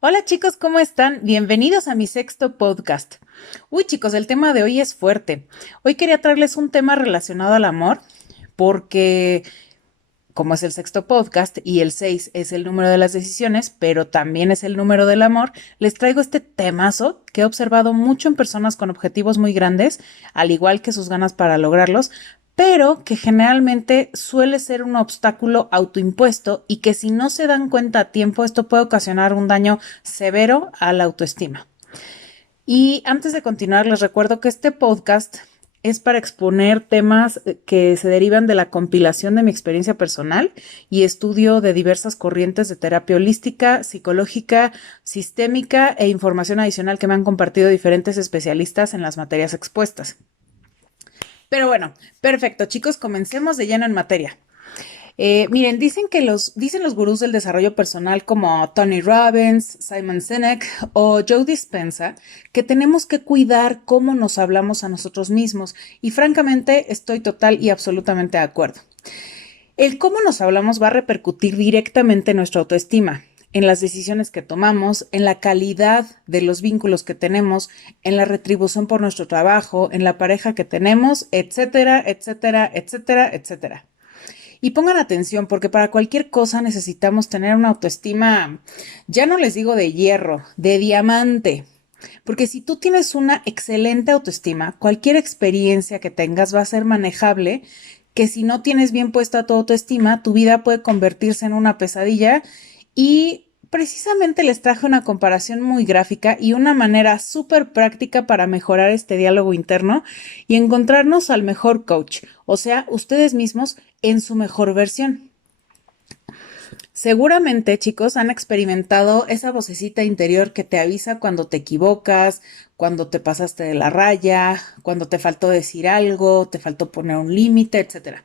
Hola chicos, ¿cómo están? Bienvenidos a mi sexto podcast. Uy chicos, el tema de hoy es fuerte. Hoy quería traerles un tema relacionado al amor porque como es el sexto podcast y el 6 es el número de las decisiones, pero también es el número del amor, les traigo este temazo que he observado mucho en personas con objetivos muy grandes, al igual que sus ganas para lograrlos, pero que generalmente suele ser un obstáculo autoimpuesto y que si no se dan cuenta a tiempo, esto puede ocasionar un daño severo a la autoestima. Y antes de continuar, les recuerdo que este podcast es para exponer temas que se derivan de la compilación de mi experiencia personal y estudio de diversas corrientes de terapia holística, psicológica, sistémica e información adicional que me han compartido diferentes especialistas en las materias expuestas. Pero bueno, perfecto, chicos, comencemos de lleno en materia. Miren, dicen los gurús del desarrollo personal como Tony Robbins, Simon Sinek o Joe Dispenza que tenemos que cuidar cómo nos hablamos a nosotros mismos y francamente estoy total y absolutamente de acuerdo. El cómo nos hablamos va a repercutir directamente en nuestra autoestima, en las decisiones que tomamos, en la calidad de los vínculos que tenemos, en la retribución por nuestro trabajo, en la pareja que tenemos, etcétera, etcétera, etcétera, etcétera. Y pongan atención, porque para cualquier cosa necesitamos tener una autoestima, ya no les digo de hierro, de diamante. Porque si tú tienes una excelente autoestima, cualquier experiencia que tengas va a ser manejable, que si no tienes bien puesta tu autoestima, tu vida puede convertirse en una pesadilla y precisamente les traje una comparación muy gráfica y una manera súper práctica para mejorar este diálogo interno y encontrarnos al mejor coach, o sea, ustedes mismos en su mejor versión. Seguramente, chicos, han experimentado esa vocecita interior que te avisa cuando te equivocas, cuando te pasaste de la raya, cuando te faltó decir algo, te faltó poner un límite, etcétera.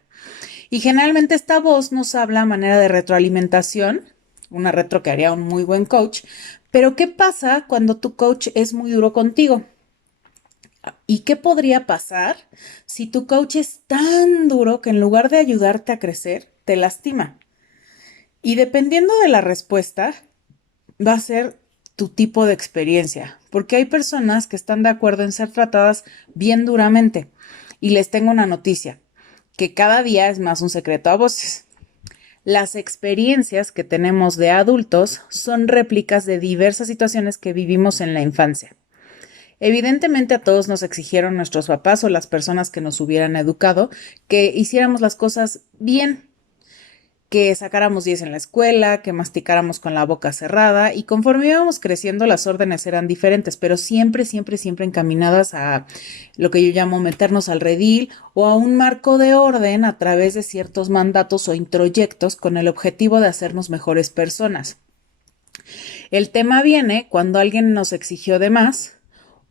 Y generalmente esta voz nos habla a manera de retroalimentación, una retro que haría un muy buen coach, pero ¿qué pasa cuando tu coach es muy duro contigo? ¿Y qué podría pasar si tu coach es tan duro que en lugar de ayudarte a crecer, te lastima? Y dependiendo de la respuesta, va a ser tu tipo de experiencia, porque hay personas que están de acuerdo en ser tratadas bien duramente. Y les tengo una noticia, que cada día es más un secreto a voces. Las experiencias que tenemos de adultos son réplicas de diversas situaciones que vivimos en la infancia. Evidentemente a todos nos exigieron nuestros papás o las personas que nos hubieran educado que hiciéramos las cosas bien, que sacáramos 10 en la escuela, que masticáramos con la boca cerrada y conforme íbamos creciendo las órdenes eran diferentes, pero siempre, siempre, siempre encaminadas a lo que yo llamo meternos al redil o a un marco de orden a través de ciertos mandatos o introyectos con el objetivo de hacernos mejores personas. El tema viene cuando alguien nos exigió de más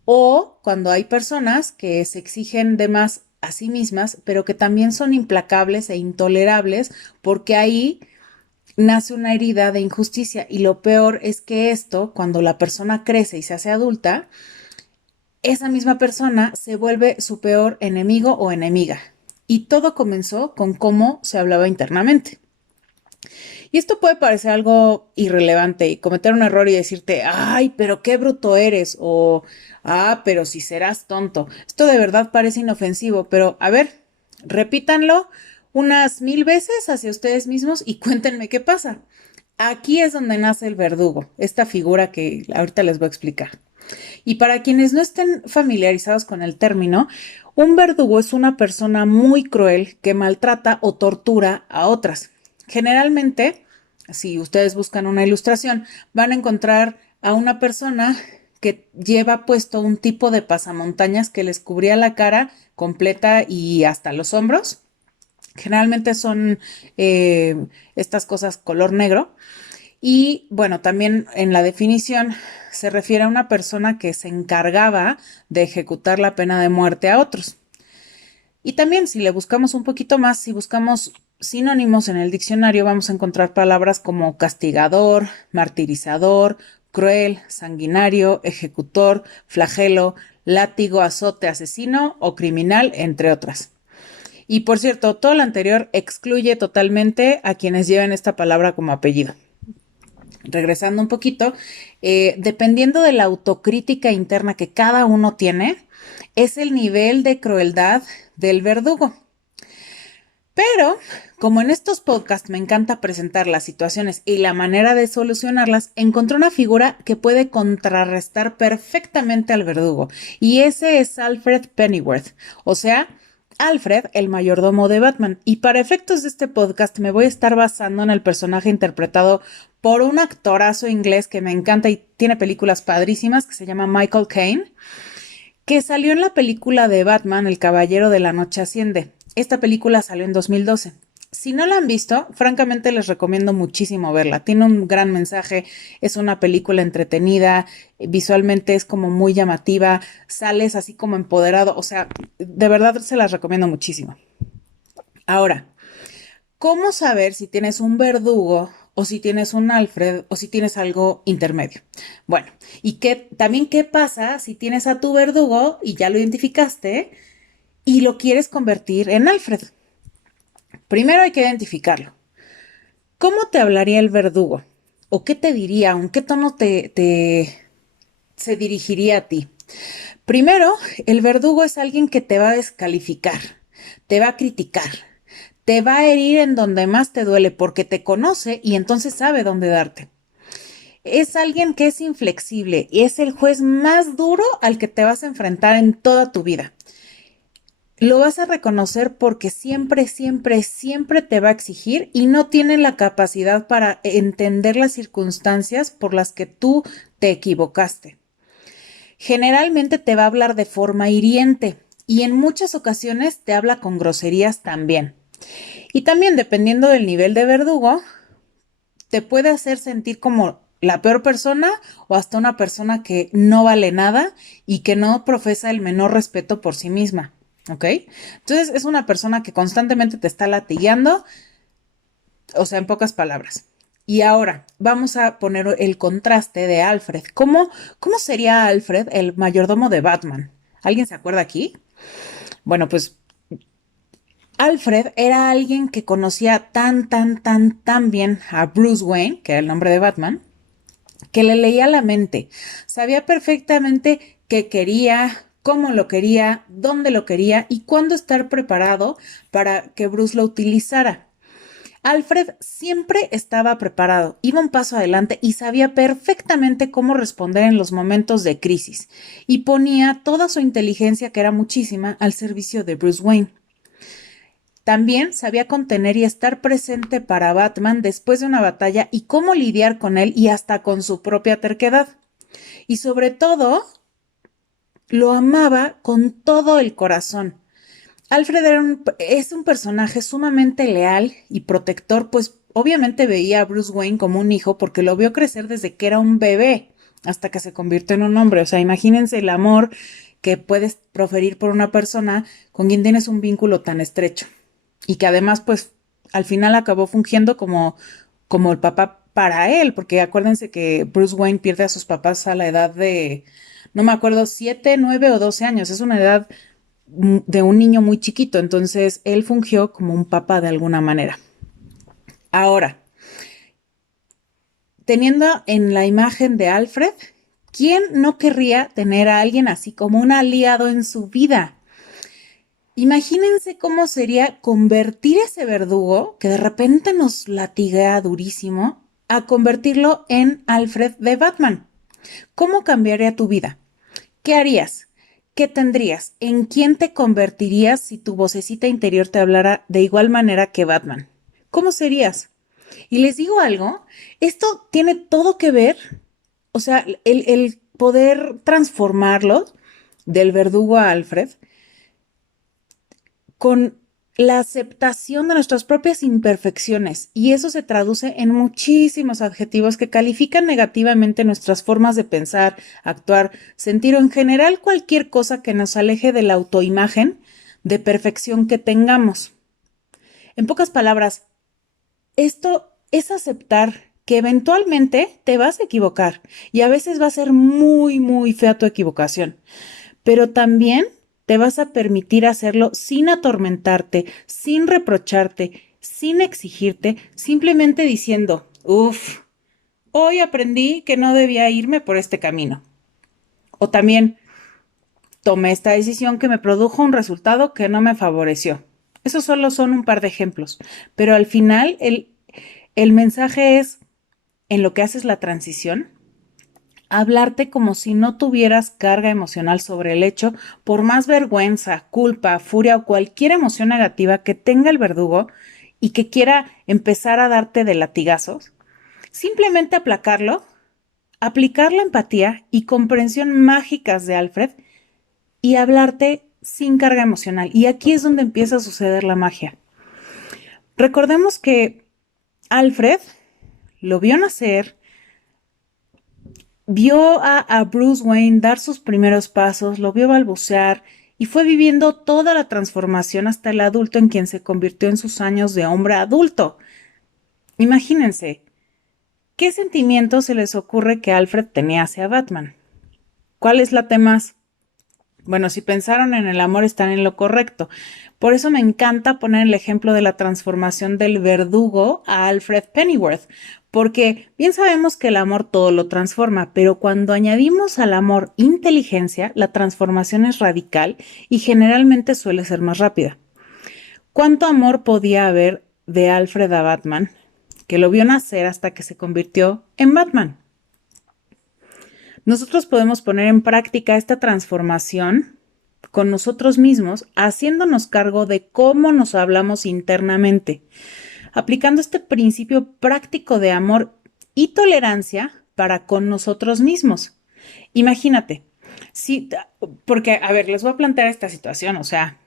o cuando hay personas que se exigen de más a sí mismas, pero que también son implacables e intolerables porque ahí nace una herida de injusticia y lo peor es que esto, cuando la persona crece y se hace adulta, esa misma persona se vuelve su peor enemigo o enemiga. Y todo comenzó con cómo se hablaba internamente. Y esto puede parecer algo irrelevante y cometer un error y decirte, ay, pero qué bruto eres o, pero si serás tonto. Esto de verdad parece inofensivo, pero a ver, repítanlo unas 1000 veces hacia ustedes mismos y cuéntenme qué pasa. Aquí es donde nace el verdugo, esta figura que ahorita les voy a explicar. Y para quienes no estén familiarizados con el término, un verdugo es una persona muy cruel que maltrata o tortura a otras. Generalmente, si ustedes buscan una ilustración, van a encontrar a una persona que lleva puesto un tipo de pasamontañas que les cubría la cara completa y hasta los hombros. Generalmente son estas cosas color negro y bueno, también en la definición se refiere a una persona que se encargaba de ejecutar la pena de muerte a otros. Y también si le buscamos un poquito más, si buscamos sinónimos en el diccionario, vamos a encontrar palabras como castigador, martirizador, cruel, sanguinario, ejecutor, flagelo, látigo, azote, asesino o criminal, entre otras. Y por cierto, todo lo anterior excluye totalmente a quienes lleven esta palabra como apellido. regresando un poquito, dependiendo de la autocrítica interna que cada uno tiene, es el nivel de crueldad del verdugo. Pero, como en estos podcasts me encanta presentar las situaciones y la manera de solucionarlas, encontré una figura que puede contrarrestar perfectamente al verdugo, y ese es Alfred Pennyworth, o sea, Alfred, el mayordomo de Batman. Y para efectos de este podcast me voy a estar basando en el personaje interpretado por un actorazo inglés que me encanta y tiene películas padrísimas, que se llama Michael Caine, que salió en la película de Batman, El Caballero de la Noche Asciende. Esta película salió en 2012. Si no la han visto, francamente les recomiendo muchísimo verla. Tiene un gran mensaje, es una película entretenida, visualmente es como muy llamativa, sales así como empoderado, o sea, de verdad se las recomiendo muchísimo. Ahora, ¿cómo saber si tienes un verdugo o si tienes un Alfred o si tienes algo intermedio? Bueno, y también qué pasa si tienes a tu verdugo y ya lo identificaste y lo quieres convertir en Alfred. Primero hay que identificarlo. ¿Cómo te hablaría el verdugo? ¿O qué te diría? ¿En qué tono se dirigiría a ti? Primero, el verdugo es alguien que te va a descalificar, te va a criticar, te va a herir en donde más te duele porque te conoce y entonces sabe dónde darte. Es alguien que es inflexible y es el juez más duro al que te vas a enfrentar en toda tu vida. Lo vas a reconocer porque siempre, siempre, siempre te va a exigir y no tiene la capacidad para entender las circunstancias por las que tú te equivocaste. Generalmente te va a hablar de forma hiriente y en muchas ocasiones te habla con groserías también. Y también, dependiendo del nivel de verdugo, te puede hacer sentir como la peor persona o hasta una persona que no vale nada y que no profesa el menor respeto por sí misma. ¿Ok? Entonces es una persona que constantemente te está latigueando, o sea, en pocas palabras. Y ahora vamos a poner el contraste de Alfred. ¿Cómo sería Alfred, el mayordomo de Batman? ¿Alguien se acuerda aquí? Bueno, pues Alfred era alguien que conocía tan bien a Bruce Wayne, que era el nombre de Batman, que le leía la mente. Sabía perfectamente qué quería, cómo lo quería, dónde lo quería y cuándo estar preparado para que Bruce lo utilizara. Alfred siempre estaba preparado, iba un paso adelante y sabía perfectamente cómo responder en los momentos de crisis, y ponía toda su inteligencia, que era muchísima, al servicio de Bruce Wayne. También sabía contener y estar presente para Batman después de una batalla y cómo lidiar con él y hasta con su propia terquedad. Y sobre todo, lo amaba con todo el corazón. Alfred es un personaje sumamente leal y protector, pues obviamente veía a Bruce Wayne como un hijo porque lo vio crecer desde que era un bebé hasta que se convirtió en un hombre. O sea, imagínense el amor que puedes proferir por una persona con quien tienes un vínculo tan estrecho y que además, pues, al final acabó fungiendo como el papá para él, porque acuérdense que Bruce Wayne pierde a sus papás a la edad de, no me acuerdo, 7, 9 o 12 años. Es una edad de un niño muy chiquito, entonces él fungió como un papá de alguna manera. Ahora, teniendo en la imagen de Alfred, ¿quién no querría tener a alguien así como un aliado en su vida? Imagínense cómo sería convertir ese verdugo que de repente nos latiguea durísimo a convertirlo en Alfred de Batman. ¿Cómo cambiaría tu vida? ¿Qué harías? ¿Qué tendrías? ¿En quién te convertirías si tu vocecita interior te hablara de igual manera que Batman? ¿Cómo serías? Y les digo algo, esto tiene todo que ver, o sea, el poder transformarlo del verdugo a Alfred con la aceptación de nuestras propias imperfecciones, y eso se traduce en muchísimos adjetivos que califican negativamente nuestras formas de pensar, actuar, sentir o en general cualquier cosa que nos aleje de la autoimagen de perfección que tengamos. En pocas palabras, esto es aceptar que eventualmente te vas a equivocar y a veces va a ser muy, muy fea tu equivocación, pero también te vas a permitir hacerlo sin atormentarte, sin reprocharte, sin exigirte, simplemente diciendo, uff, Hoy aprendí que no debía irme por este camino. O también tomé esta decisión que me produjo un resultado que no me favoreció. Esos solo son un par de ejemplos, pero al final el mensaje es, en lo que haces la transición, hablarte como si no tuvieras carga emocional sobre el hecho, por más vergüenza, culpa, furia o cualquier emoción negativa que tenga el verdugo y que quiera empezar a darte de latigazos, simplemente aplacarlo, aplicar la empatía y comprensión mágicas de Alfred y hablarte sin carga emocional. Y aquí es donde empieza a suceder la magia. Recordemos que Alfred lo vio nacer, vio a Bruce Wayne dar sus primeros pasos, lo vio balbucear y fue viviendo toda la transformación hasta el adulto en quien se convirtió en sus años de hombre adulto. Imagínense, ¿qué sentimiento se les ocurre que Alfred tenía hacia Batman? ¿Cuál es la más? Bueno, si pensaron en el amor están en lo correcto. Por eso me encanta poner el ejemplo de la transformación del verdugo a Alfred Pennyworth, porque bien sabemos que el amor todo lo transforma, pero cuando añadimos al amor inteligencia, la transformación es radical y generalmente suele ser más rápida. ¿Cuánto amor podía haber de Alfred a Batman, que lo vio nacer hasta que se convirtió en Batman? Nosotros podemos poner en práctica esta transformación con nosotros mismos, haciéndonos cargo de cómo nos hablamos internamente, aplicando este principio práctico de amor y tolerancia para con nosotros mismos. Imagínate, si, porque, a ver, les voy a plantear esta situación, o sea,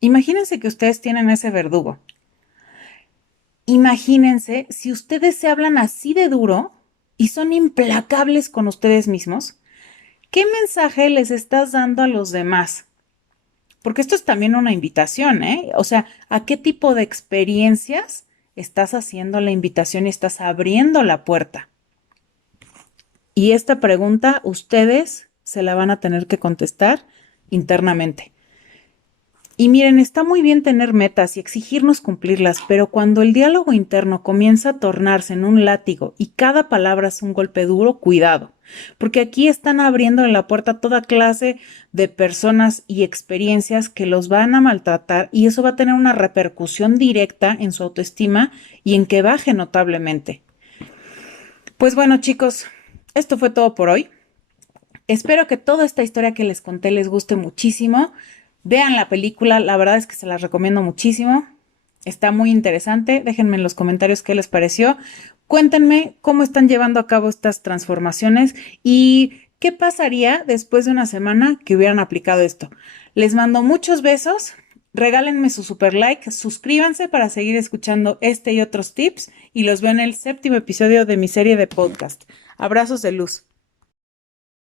imagínense que ustedes tienen ese verdugo. Imagínense si ustedes se hablan así de duro y son implacables con ustedes mismos. ¿Qué mensaje les estás dando a los demás? Porque esto es también una invitación, ¿eh? O sea, ¿a qué tipo de experiencias estás haciendo la invitación y estás abriendo la puerta? Y esta pregunta ustedes se la van a tener que contestar internamente. Y miren, está muy bien tener metas y exigirnos cumplirlas, pero cuando el diálogo interno comienza a tornarse en un látigo y cada palabra es un golpe duro, cuidado, porque aquí están abriendo la puerta a toda clase de personas y experiencias que los van a maltratar y eso va a tener una repercusión directa en su autoestima y en que baje notablemente. Pues bueno, chicos, esto fue todo por hoy. Espero que toda esta historia que les conté les guste muchísimo. Vean la película, la verdad es que se las recomiendo muchísimo. Está muy interesante. Déjenme en los comentarios qué les pareció. Cuéntenme cómo están llevando a cabo estas transformaciones y qué pasaría después de una semana que hubieran aplicado esto. Les mando muchos besos. Regálenme su super like, suscríbanse para seguir escuchando este y otros tips y los veo en el 7º episodio de mi serie de podcast. Abrazos de luz.